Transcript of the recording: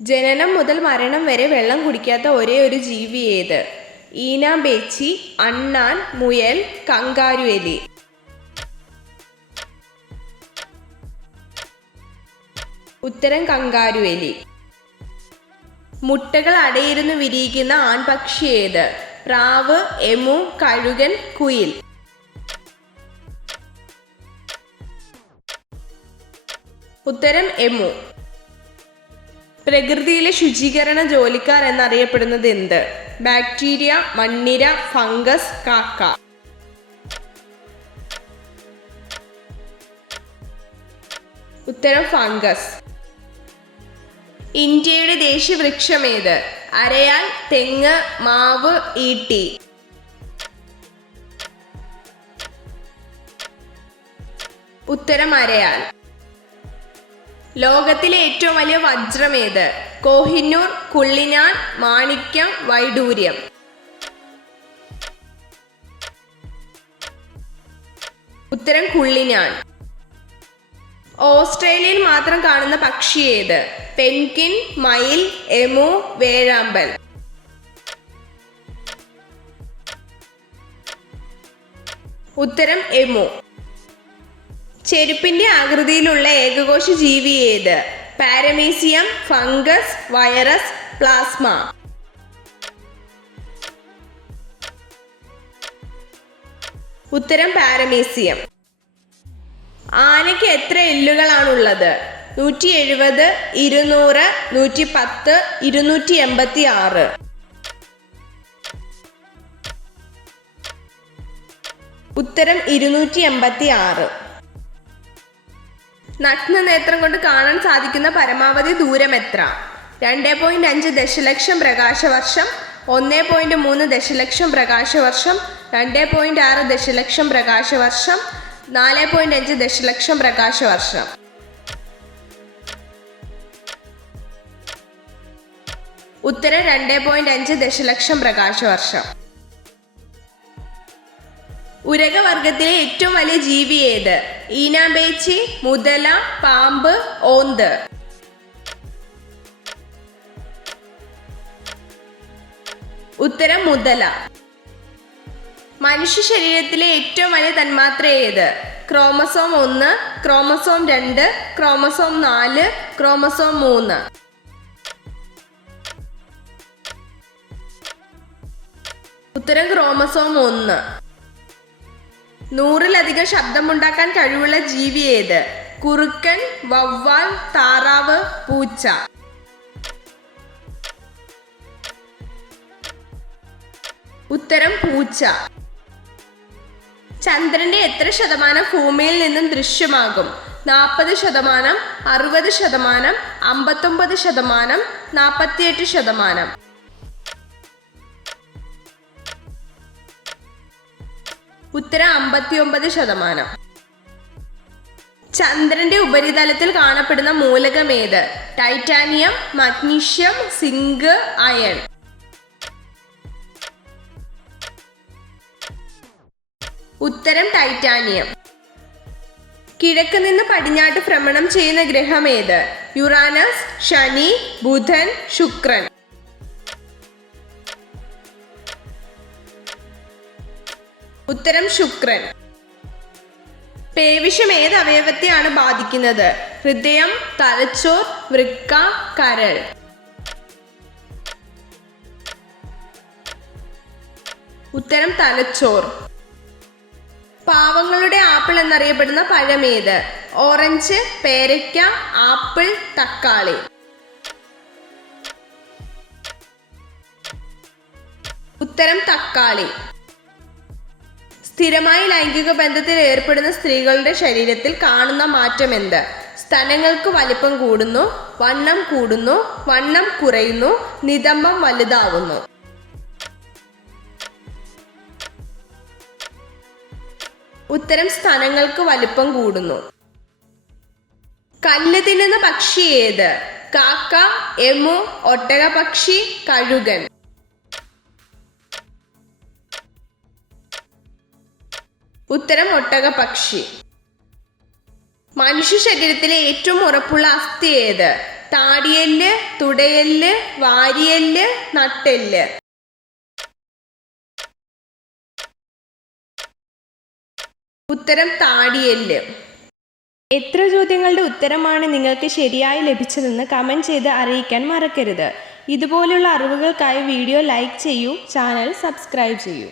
ജനനം മുതൽ മരണം വരെ വെള്ളം കുടിക്കാത്ത ഒരേ ഒരു ജീവി ഏത്? ഈനാമ്പേച്ചി, അണ്ണാൻ, മുയൽ, കങ്കാരു എലി. ഉത്തരം കങ്കാരു എലി. മുട്ടകൾ അടയിരുന്ന് വിരിയിക്കുന്ന ആൺപക്ഷി ഏത്? പ്രാവ്, എമു, കഴുകൻ, കുയിൽ. ഉത്തരം എമു. പ്രകൃതിയിലെ ശുചീകരണ ജോലിക്കാർ എന്നറിയപ്പെടുന്നത് എന്ത്? ബാക്ടീരിയ, മണ്ണിര, ഫംഗസ്, കാക്ക. ഉത്തരം ഫംഗസ്. ഇന്ത്യയുടെ ദേശീയ വൃക്ഷം ഏത്? അരയാൽ, തെങ്ങ്, മാവ്, ഈട്ടി. ഉത്തരം അരയാൽ. ലോകത്തിലെ ഏറ്റവും വലിയ വജ്രം ഏത്? കോഹിനൂർ, കുള്ളിനാൻ, മാണിക്യം, വൈഡൂര്യം. ഉത്തരം കുള്ളിനാൻ. ഓസ്ട്രേലിയയിൽ മാത്രം കാണുന്ന പക്ഷി ഏത്? പെൻഗ്വിൻ, മയിൽ, എമു, വേഴാമ്പൽ. ഉത്തരം എമു. ചെരുപ്പിന്റെ ആകൃതിയിലുള്ള ഏകകോശ ജീവി ഏത്? Paramecium, fungus, virus, plasma. ഉത്തരം പാരമീസിയം. ആനയ്ക്ക് എത്ര എല്ലുകളാണുള്ളത്? 170, 200, 110, 286. ഉത്തരം 286. നഗ്നനേത്രം കൊണ്ട് കാണാൻ സാധിക്കുന്ന പരമാവധി ദൂരം എത്ര? 2.5 ദശലക്ഷം പ്രകാശവർഷം, 1.3 ദശലക്ഷം പ്രകാശവർഷം, 2.6 ദശലക്ഷം പ്രകാശവർഷം, 4.5 ദശലക്ഷം പ്രകാശവർഷം. ഉത്തരം 2.5 ദശലക്ഷം പ്രകാശവർഷം. ഉരകവർഗത്തിലെ ഏറ്റവും വലിയ ജീവി ഏത്? ഈനാമ്പേച്ചി, മുതല, പാമ്പ്, ഓന്ത്. ഉത്തരം മുതല. മനുഷ്യ ശരീരത്തിലെ ഏറ്റവും വലിയ തന്മാത്ര ഏത്? Chromosome 1, chromosome 2, chromosome 4, chromosome 3. ഉത്തരം ക്രോമസോം 1. 100-ലധികം ശബ്ദമുണ്ടാക്കാൻ കഴിവുള്ള ജീവി ഏത്? കുറുക്കൻ, വവ്വാൽ, താറാവ്, പൂച്ച. ഉത്തരം പൂച്ച. ചന്ദ്രന്റെ എത്ര ശതമാനം ഭൂമിയിൽ നിന്നും ദൃശ്യമാകും? 40%, 60%, 59%, 48%. ഉത്തരം 59%. ചന്ദ്രന്റെ ഉപരിതലത്തിൽ കാണപ്പെടുന്ന മൂലകം ഏത്? Titanium, magnesium, zinc, iron. ഉത്തരം ടൈറ്റാനിയം. കിഴക്ക് നിന്ന് പടിഞ്ഞാട്ട് ഭ്രമണം ചെയ്യുന്ന ഗ്രഹം ഏത്? യുറാനസ്, ശനി, ബുധൻ, ശുക്രൻ. ഉത്തരം ശുക്രൻ. പേവിഷം ഏത് അവയവത്തെയാണ് ബാധിക്കുന്നത്? ഹൃദയം, തലച്ചോർ, വൃക്ക, കരൾ. ഉത്തരം തലച്ചോർ. പാവങ്ങളുടെ ആപ്പിൾ എന്നറിയപ്പെടുന്ന പഴം ഏത്? ഓറഞ്ച്, പേരയ്ക്ക, ആപ്പിൾ, തക്കാളി. ഉത്തരം തക്കാളി. സ്ഥിരമായി ലൈംഗിക ബന്ധത്തിൽ ഏർപ്പെടുന്ന സ്ത്രീകളുടെ ശരീരത്തിൽ കാണുന്ന മാറ്റം എന്ത്? സ്തനങ്ങൾക്ക് വലിപ്പം കൂടുന്നു, വണ്ണം കൂടുന്നു, വണ്ണം കുറയുന്നു, നിതംബം വലുതാവുന്നു. ഉത്തരം സ്തനങ്ങൾക്ക് വലിപ്പം കൂടുന്നു. കല്ല് തിന്നുന്ന പക്ഷി ഏത്? കാക്ക, എമു, ഒട്ടകപക്ഷി, കഴുകൻ. ഉത്തരം ഒട്ടകപക്ഷി. മനുഷ്യ ശരീരത്തിലെ ഏറ്റവും ഉറപ്പുള്ള അസ്ഥി ഏത്? താടിയെല്ല്, തുടയെല്ല്, വാരിയെല്ല്, നട്ടെല്ല്. ഉത്തരം താടിയെല്ല്. എത്ര ചോദ്യങ്ങളുടെ ഉത്തരമാണ് നിങ്ങൾക്ക് ശരിയായി ലഭിച്ചതെന്ന് കമൻറ്റ് ചെയ്ത് അറിയിക്കാൻ മറക്കരുത്. ഇതുപോലുള്ള അറിവുകൾക്കായി വീഡിയോ ലൈക്ക് ചെയ്യൂ, ചാനൽ സബ്സ്ക്രൈബ് ചെയ്യൂ.